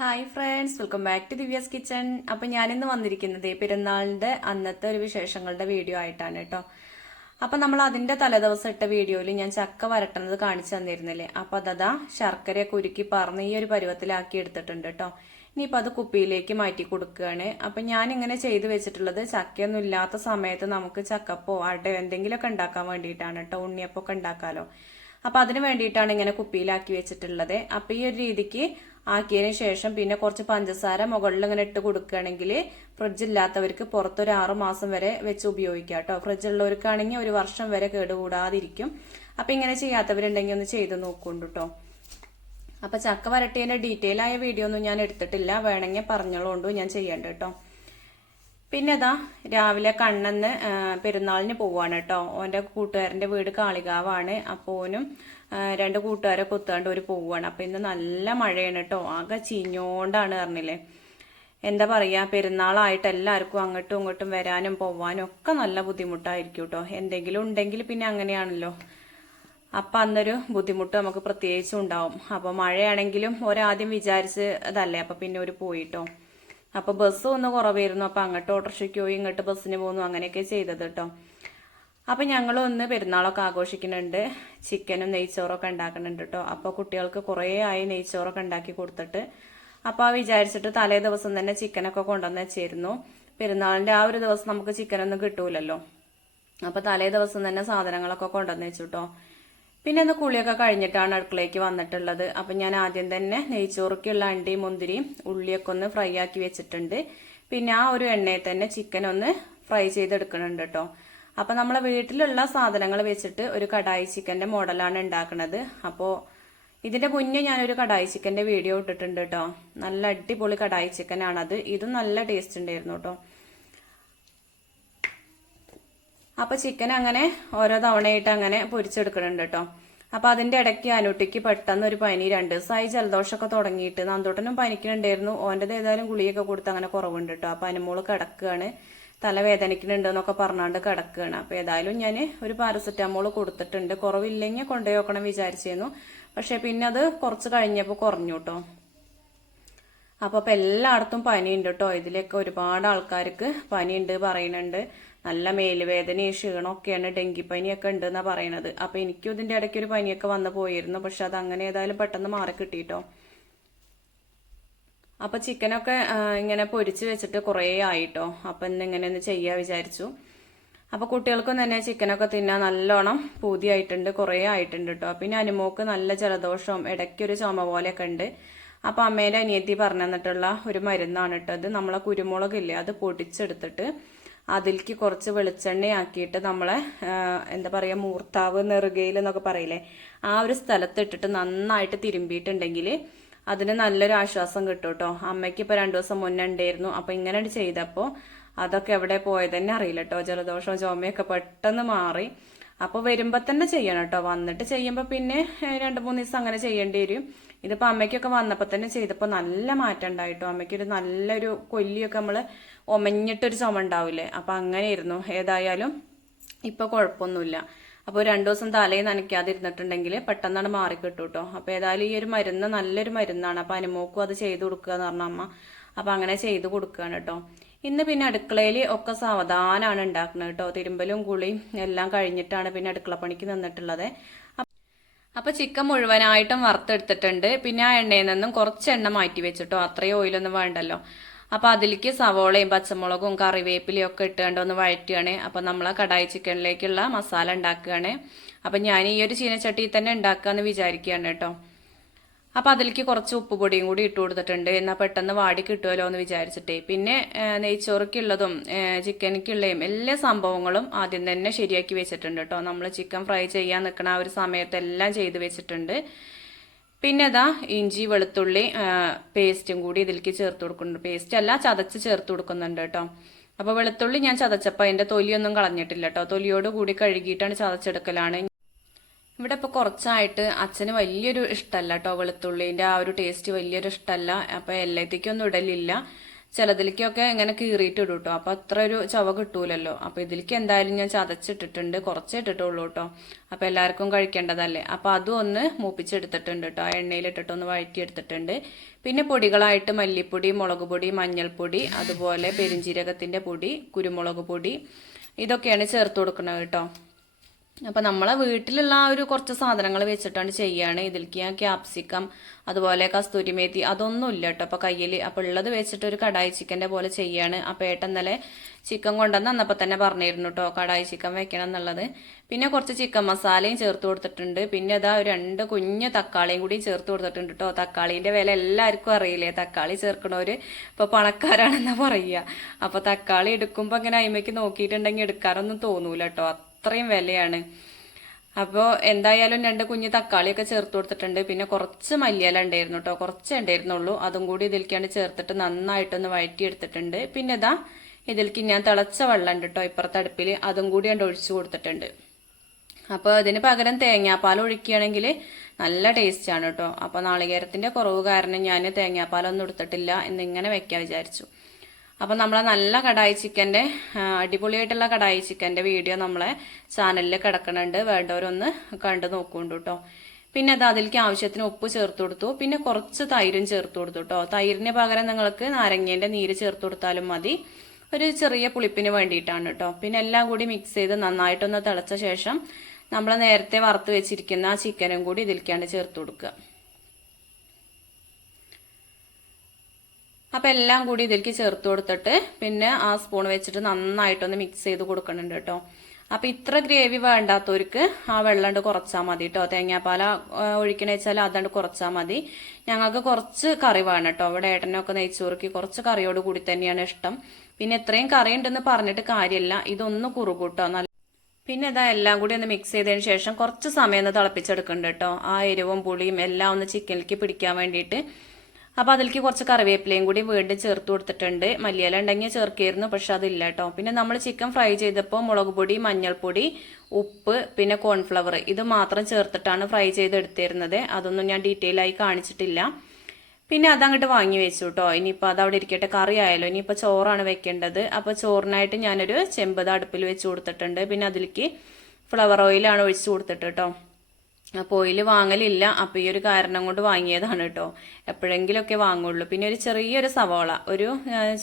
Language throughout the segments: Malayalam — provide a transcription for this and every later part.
Hi friends, welcome back to Divya's kitchen. അപ്പം ഞാനിന്ന് വന്നിരിക്കുന്നത് പെരുന്നാളിൻ്റെ അന്നത്തെ ഒരു വിശേഷങ്ങളുടെ വീഡിയോ ആയിട്ടാണ് കേട്ടോ. അപ്പം നമ്മൾ അതിൻ്റെ തലേദിവസം ഇട്ട വീഡിയോയിൽ ഞാൻ ചക്ക വരട്ടുന്നത് കാണിച്ചു തന്നിരുന്നില്ലേ. അപ്പം അതതാ ശർക്കരയൊക്കെ ഉരുക്കി പറന്ന് ഈ ഒരു പരുവത്തിലാക്കി എടുത്തിട്ടുണ്ട് കേട്ടോ. ഇനിയിപ്പോൾ അത് കുപ്പിയിലേക്ക് മാറ്റി കൊടുക്കുകയാണ്. അപ്പം ഞാനിങ്ങനെ ചെയ്തു വെച്ചിട്ടുള്ളത് ചക്കയൊന്നും ഇല്ലാത്ത സമയത്ത് നമുക്ക് ചക്കപ്പോ അടയോ എന്തെങ്കിലുമൊക്കെ ഉണ്ടാക്കാൻ വേണ്ടിയിട്ടാണ് കേട്ടോ. ഉണ്ണിയപ്പൊക്കെ ഉണ്ടാക്കാമല്ലോ. അപ്പം അതിന് വേണ്ടിയിട്ടാണ് ഇങ്ങനെ കുപ്പിയിലാക്കി വെച്ചിട്ടുള്ളത്. അപ്പം ഈ ഒരു രീതിക്ക് ആക്കിയതിന് ശേഷം പിന്നെ കുറച്ച് പഞ്ചസാര മുകളിൽ ഇങ്ങനെ ഇട്ട് കൊടുക്കുകയാണെങ്കിൽ ഫ്രിഡ്ജില്ലാത്തവർക്ക് പുറത്തൊരു 6 മാസം വരെ വെച്ച് ഉപയോഗിക്കാം കേട്ടോ. ഫ്രിഡ്ജുള്ളവർക്കാണെങ്കിൽ 1 വർഷം വരെ കേടുകൂടാതിരിക്കും. അപ്പം ഇങ്ങനെ ചെയ്യാത്തവരുണ്ടെങ്കിൽ ഒന്ന് ചെയ്ത് നോക്കുന്നുണ്ട് കേട്ടോ. അപ്പം ചക്ക വരട്ടിയതിൻ്റെ ഡീറ്റെയിൽ ആയ വീഡിയോ ഒന്നും ഞാൻ എടുത്തിട്ടില്ല, വേണമെങ്കിൽ പറഞ്ഞോളൂ ഞാൻ ചെയ്യണ്ട കേട്ടോ. പിന്നെ അതാ രാവിലെ കണ്ണന്ന് പെരുന്നാളിന് പോവാണ് കേട്ടോ. ഓൻ്റെ കൂട്ടുകാരൻ്റെ വീട് കാളികാവാണ്. അപ്പോൾ ഓനും 2 കൂട്ടുകാരെ കൊത്താണ്ട് ഒരു പോവാണ്. അപ്പം ഇന്ന് നല്ല മഴയാണ് കേട്ടോ. ആകെ ചീഞ്ഞോണ്ടാണ് പറഞ്ഞില്ലേ. എന്താ പറയുക, പെരുന്നാളായിട്ട് എല്ലാവർക്കും അങ്ങോട്ടും ഇങ്ങോട്ടും വരാനും പോവാനും ഒക്കെ നല്ല ബുദ്ധിമുട്ടായിരിക്കും കേട്ടോ. എന്തെങ്കിലും ഉണ്ടെങ്കിൽ പിന്നെ അങ്ങനെയാണല്ലോ. അപ്പം അന്നൊരു ബുദ്ധിമുട്ട് നമുക്ക് പ്രത്യേകിച്ചും ഉണ്ടാവും. അപ്പോൾ മഴയാണെങ്കിലും ഒരാദ്യം വിചാരിച്ച് അതല്ലേ, അപ്പം പിന്നെ ഒരു പോയിട്ടോ. അപ്പോൾ ബസ് ഒന്ന് കുറവായിരുന്നു. അപ്പം അങ്ങോട്ട് ഓട്ടോറിക്ഷയ്ക്ക് പോയി, ഇങ്ങോട്ട് ബസ്സിന് പോകുന്നു, അങ്ങനെയൊക്കെ ചെയ്തത് കേട്ടോ. അപ്പം ഞങ്ങളൊന്ന് പെരുന്നാളൊക്കെ ആഘോഷിക്കുന്നുണ്ട്. ചിക്കനും നെയ്ച്ചോറൊക്കെ ഉണ്ടാക്കുന്നുണ്ട് കേട്ടോ. അപ്പോൾ കുട്ടികൾക്ക് കുറേ ആയി നെയ്ച്ചോറൊക്കെ ഉണ്ടാക്കി കൊടുത്തിട്ട്. അപ്പോൾ ആ വിചാരിച്ചിട്ട് തലേ ദിവസം തന്നെ ചിക്കനൊക്കെ കൊണ്ടുവന്ന് വെച്ചിരുന്നു. പെരുന്നാളിൻ്റെ ആ ഒരു ദിവസം നമുക്ക് ചിക്കനൊന്നും കിട്ടൂലല്ലോ. അപ്പോൾ തലേ ദിവസം തന്നെ സാധനങ്ങളൊക്കെ കൊണ്ടുവന്ന് വെച്ചു കേട്ടോ. പിന്നെ ഒന്ന് കുളിയൊക്കെ കഴിഞ്ഞിട്ടാണ് അടുക്കളയ്ക്ക് വന്നിട്ടുള്ളത്. അപ്പം ഞാൻ ആദ്യം തന്നെ നെയ്ച്ചോറൊക്കെയുള്ള അണ്ടിയും മുന്തിരിയും ഉള്ളിയൊക്കെ ഒന്ന് ഫ്രൈ ആക്കി വെച്ചിട്ടുണ്ട്. പിന്നെ ആ ഒരു എണ്ണയിൽ തന്നെ ചിക്കൻ ഒന്ന് ഫ്രൈ ചെയ്തെടുക്കുന്നുണ്ട് കേട്ടോ. അപ്പം നമ്മളെ വീട്ടിലുള്ള സാധനങ്ങൾ വെച്ചിട്ട് ഒരു കടായി ചിക്കൻ്റെ മോഡലാണ് ഉണ്ടാക്കുന്നത്. അപ്പോൾ ഇതിൻ്റെ മുന്നേ ഞാനൊരു കടായി ചിക്കൻ്റെ വീഡിയോ ഇട്ടിട്ടുണ്ട് കേട്ടോ. നല്ല അടിപൊളി കടായി ചിക്കനാണത്. ഇതും നല്ല ടേസ്റ്റ് ഉണ്ടായിരുന്നു കേട്ടോ. അപ്പോൾ ചിക്കൻ അങ്ങനെ ഓരോ തവണയായിട്ട് അങ്ങനെ പൊരിച്ചെടുക്കുന്നുണ്ട് കേട്ടോ. അപ്പോൾ അതിൻ്റെ ഇടയ്ക്ക് അനുട്ടിക്ക് പെട്ടെന്ന് ഒരു പനി, 2 ദിവസമായി ജലദോഷമൊക്കെ തുടങ്ങിയിട്ട്. നന്തോട്ടനും പനിക്കുന്നുണ്ടായിരുന്നു. ഓൻ്റെത് ഏതായാലും ഗുളിയൊക്കെ കൊടുത്ത് അങ്ങനെ കുറവുണ്ട് കേട്ടോ. അപ്പോൾ അനുമോള് കിടക്കുകയാണ്, തലവേദനിക്കുന്നുണ്ട് എന്നൊക്കെ പറഞ്ഞാണ്ട് കിടക്കുകയാണ്. അപ്പോൾ ഏതായാലും ഞാൻ ഒരു പാരസെറ്റാമോൾ കൊടുത്തിട്ടുണ്ട്. കുറവില്ലെങ്കിൽ കൊണ്ടുപോയി നോക്കണം വിചാരിച്ചിരുന്നു. പക്ഷേ പിന്നെ അത് കുറച്ച് കഴിഞ്ഞപ്പോൾ കുറഞ്ഞു കേട്ടോ. അപ്പോൾ എല്ലായിടത്തും പനിയുണ്ട് കേട്ടോ. ഇതിലൊക്കെ ഒരുപാട് ആൾക്കാർക്ക് പനിയുണ്ട് പറയുന്നുണ്ട്. നല്ല മേലുവേദനയും ക്ഷീണമൊക്കെയാണ്, ഡെങ്കിപ്പനിയൊക്കെ ഉണ്ട് എന്നാണ് പറയണത്. അപ്പോൾ എനിക്കും ഇതിൻ്റെ ഇടയ്ക്ക് ഒരു പനിയൊക്കെ വന്ന് പോയിരുന്നു. പക്ഷെ അത് അങ്ങനെ ഏതായാലും പെട്ടെന്ന് മാറി കിട്ടിയിട്ടോ. അപ്പോൾ ചിക്കനൊക്കെ ഇങ്ങനെ പൊരിച്ച് വെച്ചിട്ട് കുറേ ആയിട്ടോ. അപ്പം ഇന്നിങ്ങനെ ഒന്ന് ചെയ്യാൻ വിചാരിച്ചു. അപ്പോൾ കുട്ടികൾക്കും തന്നെ ചിക്കനൊക്കെ തിന്നാൻ നല്ലോണം പൂതിയായിട്ടുണ്ട്, കുറേ ആയിട്ടുണ്ട് കേട്ടോ. പിന്നെ അനുമോക്ക് നല്ല ജലദോഷവും ഇടയ്ക്കൊരു ചുമ പോലെയൊക്കെ ഉണ്ട്. അപ്പോൾ അമ്മേൻ്റെ അനിയത്തി പറഞ്ഞു തന്നിട്ടുള്ള ഒരു മരുന്നാണ് കേട്ടോ. അത് നമ്മളെ കുരുമുളകില്ലേ, അത് പൊടിച്ചെടുത്തിട്ട് അതിലേക്ക് കുറച്ച് വെളിച്ചെണ്ണയാക്കിയിട്ട് നമ്മളെ എന്താ പറയുക, മൂർത്താവ് നെറുകയിൽ എന്നൊക്കെ പറയില്ലേ, ആ ഒരു സ്ഥലത്ത് ഇട്ടിട്ട് നന്നായിട്ട് തിരുമ്പിയിട്ടുണ്ടെങ്കിൽ അതിന് നല്ലൊരു ആശ്വാസം കിട്ടും കേട്ടോ. അമ്മയ്ക്ക് ഇപ്പോൾ 2 ദിവസം മുന്നേ ഉണ്ടായിരുന്നു. അപ്പോൾ ഇങ്ങനെ ചെയ്തപ്പോൾ അതൊക്കെ എവിടെ പോയതെന്നെ അറിയില്ല കേട്ടോ. ജലദോഷവും ചുമയൊക്കെ പെട്ടെന്ന് മാറി. അപ്പോൾ വരുമ്പോൾ തന്നെ ചെയ്യണം കേട്ടോ. വന്നിട്ട് ചെയ്യുമ്പോൾ പിന്നെ 2-3 ദിവസം അങ്ങനെ ചെയ്യേണ്ടി വരും. ഇതിപ്പോൾ അമ്മയ്ക്കൊക്കെ വന്നപ്പോൾ തന്നെ ചെയ്തപ്പോൾ നല്ല മാറ്റം ഉണ്ടായിട്ടോ. അമ്മയ്ക്കൊരു നല്ലൊരു കൊല്ലിയൊക്കെ നമ്മൾ ഒമഞ്ഞിട്ടൊരു ചുമ ഉണ്ടാവില്ലേ, അപ്പം അങ്ങനെയായിരുന്നു. ഏതായാലും ഇപ്പോൾ കുഴപ്പമൊന്നുമില്ല. അപ്പോൾ 2 ദിവസം തലയിൽ നനയ്ക്കാതിരുന്നിട്ടുണ്ടെങ്കിൽ പെട്ടെന്നാണ് മാറിക്കിട്ടും കേട്ടോ. അപ്പോൾ ഏതായാലും ഈ ഒരു മരുന്ന് നല്ലൊരു മരുന്നാണ്. അപ്പോൾ അനുമോക്കും അത് ചെയ്ത് കൊടുക്കുക എന്ന് പറഞ്ഞ അമ്മ. അപ്പോൾ അങ്ങനെ ചെയ്ത് കൊടുക്കുകയാണ് കേട്ടോ. ഇന്ന് പിന്നെ അടുക്കളയിൽ ഒക്കെ സാവധാനമാണ് ഉണ്ടാക്കുന്നത് കേട്ടോ. തിരുമ്പലും കുളിയും എല്ലാം കഴിഞ്ഞിട്ടാണ് പിന്നെ അടുക്കള പണിക്ക് നിന്നിട്ടുള്ളത്. അപ്പോൾ ചിക്കൻ മുഴുവനായിട്ടും വറുത്തെടുത്തിട്ടുണ്ട്. പിന്നെ ആ എണ്ണയിൽ നിന്നും കുറച്ച് എണ്ണ മാറ്റി വെച്ചിട്ടോ, അത്രയും ഓയിലൊന്നും വേണ്ടല്ലോ. അപ്പോൾ അതിലേക്ക് സവോളയും പച്ചമുളകും കറിവേപ്പിലയും ഒക്കെ ഇട്ടുകൊണ്ട് ഒന്ന് വഴറ്റുകയാണ്. അപ്പോൾ നമ്മൾ കടായി ചിക്കനിലേക്കുള്ള മസാല ഉണ്ടാക്കുകയാണ്. അപ്പം ഞാൻ ഈ ഒരു ചീനച്ചട്ടിയിൽ തന്നെ ഉണ്ടാക്കുകയെന്ന് വിചാരിക്കുകയാണ് കേട്ടോ. അപ്പോൾ അതിലേക്ക് കുറച്ച് ഉപ്പുപൊടിയും കൂടി ഇട്ട് കൊടുത്തിട്ടുണ്ട്. എന്നാൽ പെട്ടെന്ന് വാടി കിട്ടുമല്ലോ എന്ന് വിചാരിച്ചിട്ടേ. പിന്നെ നെയ്ച്ചോറക്കുള്ളതും ചിക്കനിക്കുള്ളതും എല്ലാ സംഭവങ്ങളും ആദ്യം തന്നെ ശരിയാക്കി വെച്ചിട്ടുണ്ട് കേട്ടോ. നമ്മൾ ചിക്കൻ ഫ്രൈ ചെയ്യാൻ നിൽക്കുന്ന ആ ഒരു സമയത്തെല്ലാം ചെയ്ത് വെച്ചിട്ടുണ്ട്. പിന്നെ അതാ ഇഞ്ചി വെളുത്തുള്ളി പേസ്റ്റും കൂടി ഇതിലേക്ക് ചേർത്ത് കൊടുക്കുന്നുണ്ട്. പേസ്റ്റ് അല്ല, ചതച്ച് ചേർത്ത് കൊടുക്കുന്നുണ്ട് കേട്ടോ. അപ്പോൾ വെളുത്തുള്ളി ഞാൻ ചതച്ചപ്പോൾ അതിൻ്റെ തൊലിയൊന്നും കളഞ്ഞിട്ടില്ല കേട്ടോ. തൊലിയോട് കൂടി കഴുകിയിട്ടാണ് ചതച്ചെടുക്കലാണ്. ഇവിടെ ഇപ്പോൾ കുറച്ചായിട്ട് അച്ഛന് വലിയൊരു ഇഷ്ടമല്ല കേട്ടോ. വെളുത്തുള്ളീൻ്റെ ആ ഒരു ടേസ്റ്റ് വലിയൊരു ഇഷ്ടമല്ല. അപ്പോൾ എല്ലാത്തേക്കൊന്നും ഇടലില്ല. ചിലതിലേക്കൊക്കെ ഇങ്ങനെ കീറിയിട്ട് ഇടും കേട്ടോ. അപ്പൊ അത്ര ഒരു ചവ കിട്ടൂലല്ലോ. അപ്പൊ ഇതിലേക്ക് എന്തായാലും ഞാൻ ചതച്ചിട്ടിട്ടുണ്ട്, കുറച്ചേ ഇട്ടിട്ടുള്ളൂ കേട്ടോ. അപ്പൊ എല്ലാവർക്കും കഴിക്കേണ്ടതല്ലേ. അപ്പൊ അതും ഒന്ന് മൂപ്പിച്ചെടുത്തിട്ടുണ്ട് കേട്ടോ. ആ എണ്ണയിലിട്ടിട്ട് ഒന്ന് വഴറ്റിയെടുത്തിട്ടുണ്ട്. പിന്നെ പൊടികളായിട്ട് മല്ലിപ്പൊടി, മുളക് പൊടി, മഞ്ഞൾപ്പൊടി, അതുപോലെ പെരിഞ്ജീരകത്തിന്റെ പൊടി, കുരുമുളക് പൊടി, ഇതൊക്കെയാണ് ചേർത്ത് കൊടുക്കുന്നത് കേട്ടോ. അപ്പൊ നമ്മളെ വീട്ടിലുള്ള ആ ഒരു കുറച്ച് സാധനങ്ങൾ വെച്ചിട്ടാണ് ചെയ്യാണ്. ഇതിലേക്ക് ഞാൻ ക്യാപ്സിക്കം, അതുപോലെ കസ്തൂരി മേത്തി, അതൊന്നും ഇല്ല കേട്ടോ അപ്പൊ കയ്യിൽ. അപ്പൊ ഉള്ളത് വെച്ചിട്ട് ഒരു കടായി ചിക്കന്റെ പോലെ ചെയ്യാണ്. അപ്പൊ ഏട്ടൻ ഇന്നലെ ചിക്കൻ കൊണ്ടുവന്ന് അന്നപ്പോ തന്നെ പറഞ്ഞിരുന്നു കേട്ടോ കടായി ചിക്കൻ വെക്കണം എന്നുള്ളത്. പിന്നെ കുറച്ച് ചിക്കൻ മസാലയും ചേർത്ത് കൊടുത്തിട്ടുണ്ട്. പിന്നെ അതാ ഒരു 2 കുഞ്ഞ് തക്കാളിയും കൂടി ചേർത്ത് കൊടുത്തിട്ടുണ്ട് കേട്ടോ. തക്കാളിന്റെ വില എല്ലാവർക്കും അറിയില്ലേ. തക്കാളി ചേർക്കണവര് ഇപ്പൊ പണക്കാരാണെന്നാ പറയുക. അപ്പൊ തക്കാളി എടുക്കുമ്പോ അങ്ങനെ അയിമയ്ക്ക് നോക്കിയിട്ടുണ്ടെങ്കിൽ എടുക്കാറൊന്നും തോന്നൂല കേട്ടോ. അത്രയും വിലയാണ്. അപ്പോൾ എന്തായാലും 2 കുഞ്ഞ് തക്കാളിയൊക്കെ ചേർത്ത് കൊടുത്തിട്ടുണ്ട്. പിന്നെ കുറച്ച് മല്ലിയില ഉണ്ടായിരുന്നു കേട്ടോ, കുറച്ചേ ഉണ്ടായിരുന്നുള്ളൂ. അതും കൂടി ഇതിലേക്കാണ് ചേർത്തിട്ട് നന്നായിട്ടൊന്ന് വഴറ്റിയെടുത്തിട്ടുണ്ട്. പിന്നെ ഇതാ ഇതിലേക്ക് ഞാൻ തിളച്ച വെള്ളം ഉണ്ട് കേട്ടോ ഇപ്പുറത്തെ അടുപ്പിൽ, അതും കൂടി ഞാൻ ഒഴിച്ചു കൊടുത്തിട്ടുണ്ട്. അപ്പോൾ അതിന് പകരം തേങ്ങാപ്പാൽ ഒഴിക്കുകയാണെങ്കിൽ നല്ല ടേസ്റ്റ് ആണ് കേട്ടോ. അപ്പോൾ നാളികേരത്തിന്റെ കുറവ് കാരണം ഞാൻ തേങ്ങാപ്പാലൊന്നും എടുത്തിട്ടില്ല, എന്നിങ്ങനെ വെക്കാൻ വിചാരിച്ചു. അപ്പം നമ്മളെ നല്ല കടായി ചിക്കൻ്റെ അടിപൊളിയായിട്ടുള്ള കടായി ചിക്കൻ്റെ വീഡിയോ നമ്മളെ ചാനലിൽ കിടക്കണുണ്ട്. വേണ്ടവരൊന്ന് കണ്ടു നോക്കുന്നുണ്ട് കേട്ടോ. പിന്നെ അത് അതിലേക്ക് ആവശ്യത്തിന് ഉപ്പ് ചേർത്ത് കൊടുത്തു. പിന്നെ കുറച്ച് തൈരും ചേർത്ത് കൊടുത്തു കേട്ടോ. തൈരിന് പകരം നിങ്ങൾക്ക് നാരങ്ങേൻ്റെ നീര് ചേർത്ത് കൊടുത്താലും മതി, ഒരു ചെറിയ പുളിപ്പിന് വേണ്ടിയിട്ടാണ് കേട്ടോ. പിന്നെ എല്ലാം കൂടി മിക്സ് ചെയ്ത് നന്നായിട്ടൊന്ന് തിളച്ച ശേഷം നമ്മൾ നേരത്തെ വറുത്ത് വെച്ചിരിക്കുന്ന ആ ചിക്കനും കൂടി ഇതിലേക്കാണ് ചേർത്ത് കൊടുക്കുക. അപ്പൊ എല്ലാം കൂടി ഇതിലേക്ക് ചേർത്ത് കൊടുത്തിട്ട് പിന്നെ ആ സ്പൂൺ വെച്ചിട്ട് നന്നായിട്ടൊന്ന് മിക്സ് ചെയ്ത് കൊടുക്കുന്നുണ്ട് കേട്ടോ. അപ്പൊ ഇത്ര ഗ്രേവി വേണ്ടാത്തവർക്ക് ആ വെള്ളം കുറച്ചാൽ മതി കേട്ടോ. തേങ്ങാപ്പാല ഒഴിക്കണ വെച്ചാൽ അതാണ്ട് കുറച്ചാൽ മതി. ഞങ്ങൾക്ക് കുറച്ച് കറി വേണം കേട്ടോ. ഇവിടെ ഏട്ടനൊക്കെ നെയ്ച്ചോറുക്ക് കുറച്ച് കറിയോട് കൂടി തന്നെയാണ് ഇഷ്ടം. പിന്നെ എത്രയും കറി ഉണ്ടെന്ന് പറഞ്ഞിട്ട് കാര്യമില്ല, ഇതൊന്ന് കുറുകൂട്ടോ. പിന്നെ ഇതാ എല്ലാം കൂടി ഒന്ന് മിക്സ് ചെയ്തതിന് ശേഷം കുറച്ച് സമയം ഒന്ന് തിളപ്പിച്ചെടുക്കുന്നുണ്ട് കേട്ടോ. ആ എരിവും പുളിയും എല്ലാം ഒന്ന് ചിക്കനിലേക്ക് പിടിക്കാൻ വേണ്ടിയിട്ട്. അപ്പൊ അതിലേക്ക് കുറച്ച് കറിവേപ്പിലയും കൂടി വീണ്ടും ചേർത്ത് കൊടുത്തിട്ടുണ്ട്. മല്ലിയില ഉണ്ടെങ്കിൽ ചേർക്കായിരുന്നു, പക്ഷെ അതില്ല കേട്ടോ. പിന്നെ നമ്മൾ ചിക്കൻ ഫ്രൈ ചെയ്തപ്പോൾ മുളക് പൊടി, മഞ്ഞൾപ്പൊടി, ഉപ്പ്, പിന്നെ കോൺഫ്ലവർ ഇത് മാത്രം ചേർത്തിട്ടാണ് ഫ്രൈ ചെയ്തെടുത്തിരുന്നത്. അതൊന്നും ഞാൻ ഡീറ്റെയിൽ ആയി കാണിച്ചിട്ടില്ല. പിന്നെ അതങ്ങോട്ട് വാങ്ങി വെച്ചു കേട്ടോ. ഇനിയിപ്പോൾ അതവിടെ ഇരിക്കട്ടെ, കറി ആയാലോ. ഇനിയിപ്പോൾ ചോറാണ് വെക്കേണ്ടത്. അപ്പോൾ ചോറിനായിട്ട് ഞാനൊരു ചെമ്പത് അടുപ്പിൽ വെച്ച് കൊടുത്തിട്ടുണ്ട്. പിന്നെ അതിലേക്ക് ഫ്ലവർ ഓയിലാണ് ഒഴിച്ചു കൊടുത്തിട്ട് കേട്ടോ. അപ്പോൾ ഓയിൽ വാങ്ങലില്ല, അപ്പോൾ ഈ ഒരു കാരണം കൊണ്ട് വാങ്ങിയതാണ് കേട്ടോ. എപ്പോഴെങ്കിലുമൊക്കെ വാങ്ങുള്ളൂ. പിന്നെ ഒരു ചെറിയൊരു സവോള, ഒരു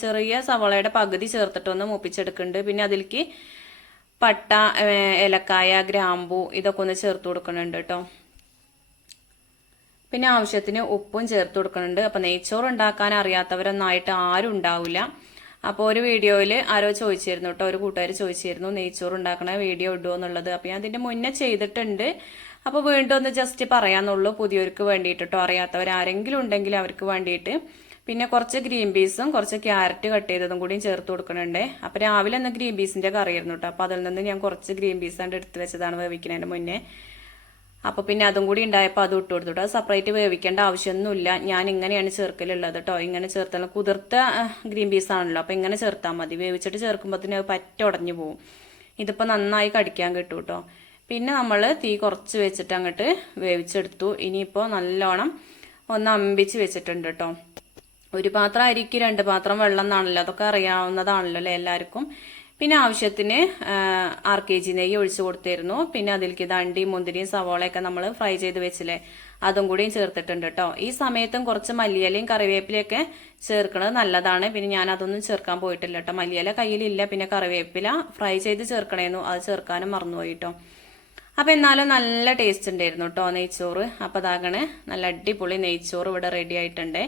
ചെറിയ സവോളയുടെ പകുതി ചേർത്തിട്ടൊന്ന് മൂപ്പിച്ചെടുക്കുന്നുണ്ട്. പിന്നെ അതിലേക്ക് പട്ട, ഏലക്കായ, ഗ്രാമ്പൂ ഇതൊക്കെ ഒന്ന് ചേർത്ത് കൊടുക്കുന്നുണ്ട് കേട്ടോ. പിന്നെ ആവശ്യത്തിന് ഉപ്പും ചേർത്ത് കൊടുക്കുന്നുണ്ട്. അപ്പോൾ നെയ്ച്ചോറ് ഉണ്ടാക്കാൻ അറിയാത്തവരൊന്നായിട്ട് ആരും ഉണ്ടാവില്ല. അപ്പോൾ ഒരു വീഡിയോയിൽ ആരോ ചോദിച്ചിരുന്നു കേട്ടോ, ഒരു കൂട്ടുകാർ ചോദിച്ചിരുന്നു നെയ്ച്ചോറ് ഉണ്ടാക്കണ വീഡിയോ ഇടുമോ എന്നുള്ളത്. അപ്പോൾ ഞാൻ അതിൻ്റെ മുന്നേ ചെയ്തിട്ടുണ്ട്. അപ്പോൾ വീണ്ടും ഒന്ന് ജസ്റ്റ് പറയാന്നുള്ളൂ, പുതിയവർക്ക് വേണ്ടിയിട്ട് കേട്ടോ. അറിയാത്തവർ ആരെങ്കിലും ഉണ്ടെങ്കിൽ അവർക്ക് വേണ്ടിയിട്ട്. പിന്നെ കുറച്ച് ഗ്രീൻ പീസും കുറച്ച് ക്യാരറ്റ് കട്ട് ചെയ്തതും കൂടിയും ചേർത്ത് കൊടുക്കുന്നുണ്ട്. അപ്പോൾ രാവിലെ ഒന്ന് ഗ്രീൻ പീസിൻ്റെ കറിയായിരുന്നു കേട്ടോ. അപ്പോൾ അതിൽ നിന്ന് ഞാൻ കുറച്ച് ഗ്രീൻ പീസ് കണ്ട് എടുത്ത് വെച്ചതാണ് വേവിക്കുന്നതിന് മുന്നേ. അപ്പോൾ പിന്നെ അതും കൂടി ഉണ്ടായപ്പോൾ അത് ഇട്ട് കൊടുത്തു. അത് സെപ്പറേറ്റ് വേവിക്കേണ്ട ആവശ്യമൊന്നുമില്ല. ഞാൻ ഇങ്ങനെയാണ് ചേർക്കലുള്ളത് കേട്ടോ. ഇങ്ങനെ ചേർത്താൽ കുതിർത്ത ഗ്രീൻ പീസ് ആണല്ലോ, അപ്പോൾ ഇങ്ങനെ ചേർത്താൽ മതി. വേവിച്ചിട്ട് ചേർക്കുമ്പോഴത്തേന് അത് പറ്റ ഉടഞ്ഞു പോകും. ഇതിപ്പോൾ നന്നായി കടിക്കാൻ കിട്ടും കേട്ടോ. പിന്നെ നമ്മൾ തീ കുറച്ച് വെച്ചിട്ട് അങ്ങോട്ട് വേവിച്ചെടുത്തു. ഇനിയിപ്പോൾ നല്ലോണം ഒന്ന് അമ്പിച്ച് വെച്ചിട്ടുണ്ട് കേട്ടോ. ഒരു പാത്രം അരിക്ക് 2 പാത്രം വെള്ളം എന്നാണല്ലോ, അതൊക്കെ അറിയാവുന്നതാണല്ലോ അല്ലേ എല്ലാവർക്കും. പിന്നെ ആവശ്യത്തിന് RKG നെയ്യ് ഒഴിച്ചു കൊടുത്തിരുന്നു. പിന്നെ അതിലേക്ക് അണ്ടിയും മുന്തിരിയും സവോളയൊക്കെ നമ്മൾ ഫ്രൈ ചെയ്ത് വെച്ചില്ലേ, അതും കൂടിയും ചേർത്തിട്ടുണ്ട് കേട്ടോ. ഈ സമയത്തും കുറച്ച് മല്ലിയിലയും കറിവേപ്പിലയൊക്കെ ചേർക്കുന്നത് നല്ലതാണ്. പിന്നെ ഞാൻ അതൊന്നും ചേർക്കാൻ പോയിട്ടില്ല കേട്ടോ. മല്ലിയില കയ്യിലില്ല. പിന്നെ കറിവേപ്പില ഫ്രൈ ചെയ്ത് ചേർക്കണേന്നു, അത് ചേർക്കാനും മറന്നുപോയി കേട്ടോ. അപ്പം എന്നാലും നല്ല ടേസ്റ്റ് ഉണ്ടായിരുന്നു കേട്ടോ നെയ്ച്ചോറ്. അപ്പം അതാകണേ നല്ല അടിപൊളി നെയ്ച്ചോറ് ഇവിടെ റെഡി ആയിട്ടുണ്ട്.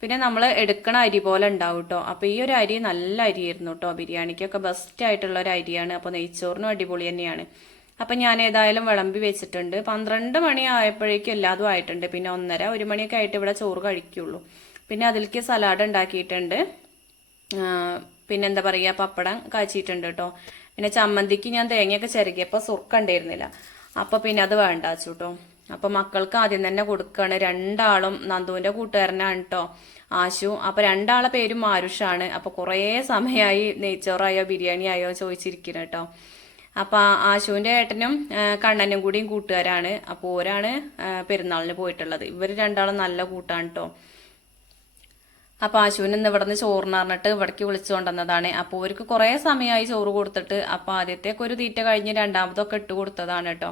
പിന്നെ നമ്മൾ എടുക്കണ അരി പോലെ ഉണ്ടാവും കേട്ടോ. അപ്പോൾ ഈ ഒരു അരി നല്ല അരിയായിരുന്നു കേട്ടോ. ബിരിയാണിക്കൊക്കെ ബെസ്റ്റ് ആയിട്ടുള്ള ഒരു അരിയാണ്. അപ്പോൾ നെയ്ച്ചോറിനും അടിപൊളി തന്നെയാണ്. അപ്പം ഞാൻ ഏതായാലും വിളമ്പി വെച്ചിട്ടുണ്ട്. 12 മണി ആയപ്പോഴേക്കും എല്ലാതും ആയിട്ടുണ്ട്. പിന്നെ 1:30-1 മണിയൊക്കെ ആയിട്ട് ഇവിടെ ചോറ് കഴിക്കുള്ളൂ. പിന്നെ അതിലേക്ക് സലാഡ് ഉണ്ടാക്കിയിട്ടുണ്ട്. പിന്നെ എന്താ പറയുക, പപ്പടം കാച്ചിയിട്ടുണ്ട് കേട്ടോ. പിന്നെ ചമ്മന്തിക്ക് ഞാൻ തേങ്ങയൊക്കെ ചിരകിയപ്പോൾ സുർക്ക ഉണ്ടായിരുന്നില്ല. അപ്പോൾ പിന്നെ അത് വേണ്ട കേട്ടോ. അപ്പോൾ മക്കൾക്ക് ആദ്യം തന്നെ കൊടുക്കുകയാണ്. 2 ആളും നന്ദുവിൻ്റെ കൂട്ടുകാരനാണ് കേട്ടോ, ആശു. അപ്പോൾ 2 ആളെ പേരും മാരുഷാണ്. അപ്പോൾ കുറേ സമയമായി നെയ്ച്ചോറായോ ബിരിയാണി ആയോ ചോദിച്ചിരിക്കണം കേട്ടോ. അപ്പോൾ ആശുവിൻ്റെ ഏട്ടനും കണ്ണനും കൂടിയും കൂട്ടുകാരാണ്. അപ്പോൾ ഓരാണ് പെരുന്നാളിന് പോയിട്ടുള്ളത്. ഇവർ 2 ആളും നല്ല കൂട്ടാണ് കേട്ടോ. അപ്പോൾ ആശുവിന് ഇന്ന് ഇവിടുന്ന് ചോറിന് പറഞ്ഞിട്ട് ഇവിടേക്ക് വിളിച്ചു കൊണ്ടുവന്നതാണ്. അപ്പോൾ അവർക്ക് കുറേ സമയമായി ചോറ് കൊടുത്തിട്ട്. അപ്പോൾ ആദ്യത്തേക്ക് ഒരു തീറ്റ കഴിഞ്ഞ് രണ്ടാമതൊക്കെ ഇട്ട് കൊടുത്തതാണ് കേട്ടോ.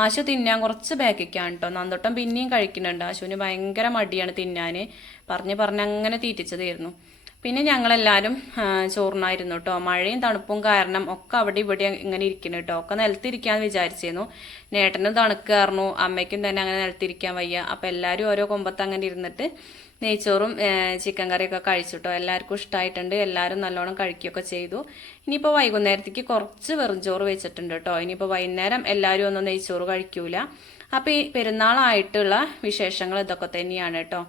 ആശു തിന്നാൻ കുറച്ച് ബാക്കിക്കാണ് കേട്ടോ. നന്ദോട്ടം പിന്നെയും കഴിക്കുന്നുണ്ട്. ആശുവിന് ഭയങ്കര മടിയാണ് തിന്നാൻ. പറഞ്ഞ് അങ്ങനെ തീറ്റിച്ചതായിരുന്നു. പിന്നെ ഞങ്ങളെല്ലാവരും ചോറിനായിരുന്നു കേട്ടോ. മഴയും തണുപ്പും കാരണം ഒക്കെ അവിടെ ഇവിടെ ഇങ്ങനെ ഇരിക്കുന്നു കേട്ടോ. ഒക്കെ നിലത്തിരിക്കാന്ന് വിചാരിച്ചിരുന്നു. നേട്ടനും തണുക്കായിരുന്നു, അമ്മയ്ക്കും തന്നെ അങ്ങനെ നിലത്തിരിക്കാൻ വയ്യ. അപ്പം എല്ലാവരും ഓരോ കൊമ്പത്ത് അങ്ങനെ ഇരുന്നിട്ട് നെയ്ച്ചോറും ചിക്കൻ കറിയൊക്കെ കഴിച്ചിട്ടോ. എല്ലാവർക്കും ഇഷ്ടമായിട്ടുണ്ട്. എല്ലാവരും നല്ലോണം കഴിക്കുകയൊക്കെ ചെയ്തു. ഇനിയിപ്പോൾ വൈകുന്നേരത്തേക്ക് കുറച്ച് വെറുംചോറ് വെച്ചിട്ടുണ്ട് കേട്ടോ. ഇനിയിപ്പോൾ വൈകുന്നേരം എല്ലാവരും ഒന്നും നെയ്ച്ചോറ് കഴിക്കൂല. അപ്പോൾ ഈ പെരുന്നാളായിട്ടുള്ള വിശേഷങ്ങൾ ഇതൊക്കെ തന്നെയാണ് കേട്ടോ.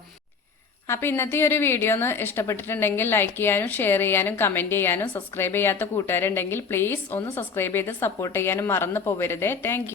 അപ്പോൾ ഇന്നത്തെ ഈ ഒരു വീഡിയോ ഒന്ന് ഇഷ്ടപ്പെട്ടിട്ടുണ്ടെങ്കിൽ ലൈക്ക് ചെയ്യാനും ഷെയർ ചെയ്യാനും കമൻറ്റ് ചെയ്യാനും സബ്സ്ക്രൈബ് ചെയ്യാത്ത കൂട്ടുകാരുണ്ടെങ്കിൽ പ്ലീസ് ഒന്ന് സബ്സ്ക്രൈബ് ചെയ്ത് സപ്പോർട്ട് ചെയ്യാനും മറന്നു പോകരുതേ. താങ്ക്